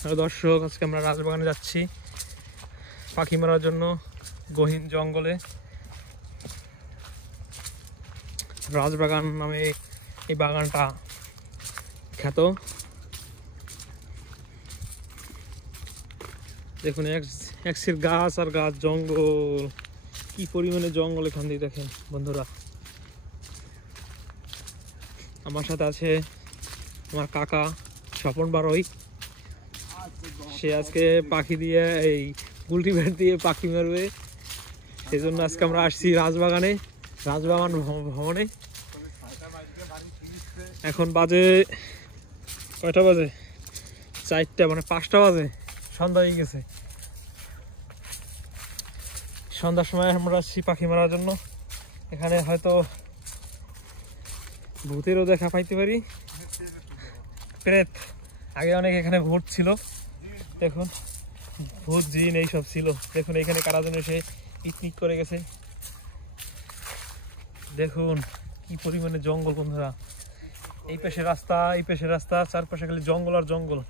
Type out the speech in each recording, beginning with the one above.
Hello দর্শক, আজকে আমরা রাজবাগানে যাচ্ছি পাখি মারার জন্য। গহীন জঙ্গলে রাজবাগান নামে এই বাগানটা খ্যাত। দেখুন একসির গাছ আর গাছ, জঙ্গল, কি পরিমাণে জঙ্গল এখান দিয়ে দেখেন বন্ধুরা। আমার সাথে আছে আমার কাকা স্বপন বারোই। সে আজকে পাখি দিয়ে এই গুলটি ব্যাট দিয়ে পাখি মারবে, সেই জন্য আজকে আমরা আসছি রাজবাগান ভবনে। এখন বাজে কয়টা বাজে? 4টা, মানে 5টা বাজে, সন্ধ্যা হয়ে গেছে। সন্ধ্যার সময় আমরা আসছি পাখি মারার জন্য। এখানে হয়তো ভূতেরও দেখা পাইতে পারি, প্রেত। আগে অনেক এখানে ভূত ছিল, দেখুন ভূত জিন এইসব ছিল। দেখুন এখানে কারা যেন এসে পিকনিক করে গেছে। দেখুন কি পরিমাণে জঙ্গল বন্ধুরা। এই পাশে রাস্তা, চারপাশে খালি জঙ্গল আর জঙ্গল,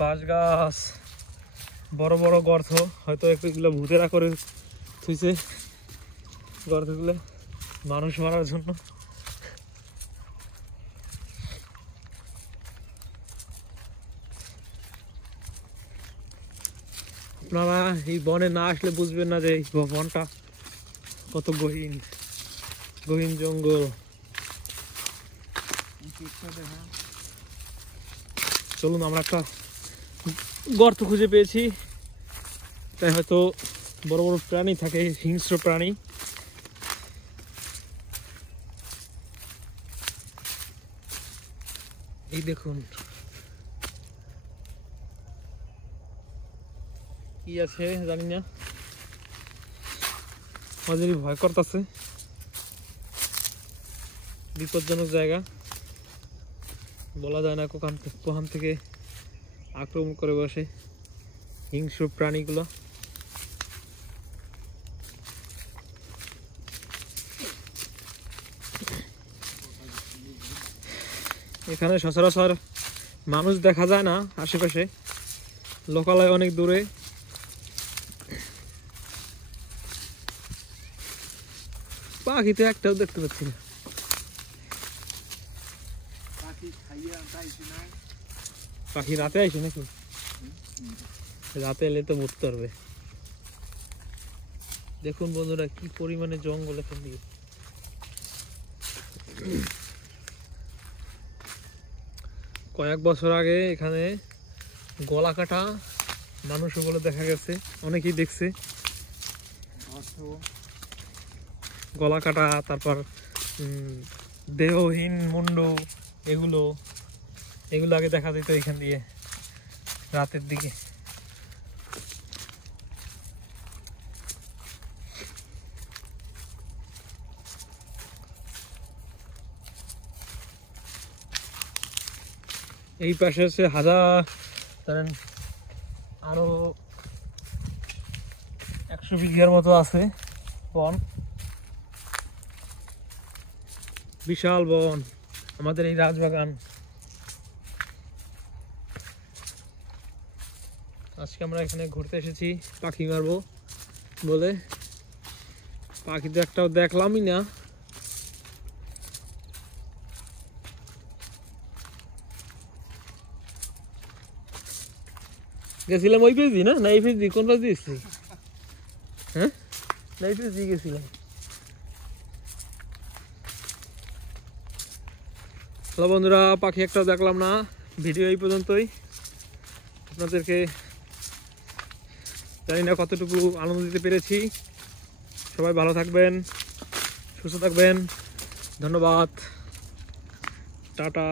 বাঁশ গাছ, বড় বড় গর্ত। হয়তো এগুলো ভূতেরা করে থুইছে গর্তগুলো মানুষ মারার জন্য। আপনারা এই বনে না আসলে বুঝবেন না যে এই বনটা কত গহীন জঙ্গল। চলুন, আমরা একটা গর্ত খুঁজে পেয়েছি, তাই হয়তো বড় বড় প্রাণী থাকে, হিংস্র প্রাণী। এই দেখুন কি আছে জানি না, আমাদেরই ভয় করতেছে। বিপজ্জনক জায়গা, বলা যায় না কোখান থেকে আক্রমণ করে বসে হিংস্র প্রাণীগুলো। এখানে সচরাচর মানুষ দেখা যায় না আশেপাশে, লোকালয় অনেক দূরে। পাখি তো একটাও দেখতে পাচ্ছি না। পাখি রাতে আইসে নাকি? রাতে এলে তো মরতে পারবে। দেখুন বন্ধুরা কি পরিমাণে জঙ্গল এখান দিয়ে। কয়েক বছর আগে এখানে গলা কাটা মানুষগুলো দেখা গেছে, অনেকেই দেখছে গলা কাটা, তারপর দেহহীন মুন্ড, এগুলো আগে দেখা যেত এখান দিয়ে রাতের দিকে। এই পাশে আছে ধরেন আরো 100 বিঘার মতো আছে বন, বিশাল বন আমাদের এই রাজবাগান। আজকে আমরা এখানে ঘুরতে এসেছি পাখি মারবো বলে। পাখি তো একটাও দেখলামই না। গেছিলাম ওই পেজ না এই পেজ কোন পেজ দিয়েছি? হ্যাঁ, না এই পেজ দিয়ে গেছিলাম। হ্যালো বন্ধুরা, পাখি একটাও দেখলাম না। ভিডিও এই পর্যন্তই। আপনাদেরকে জানি না কতটুকু আনন্দ দিতে পেরেছি। সবাই ভালো থাকবেন, সুস্থ থাকবেন। ধন্যবাদ, টাটা।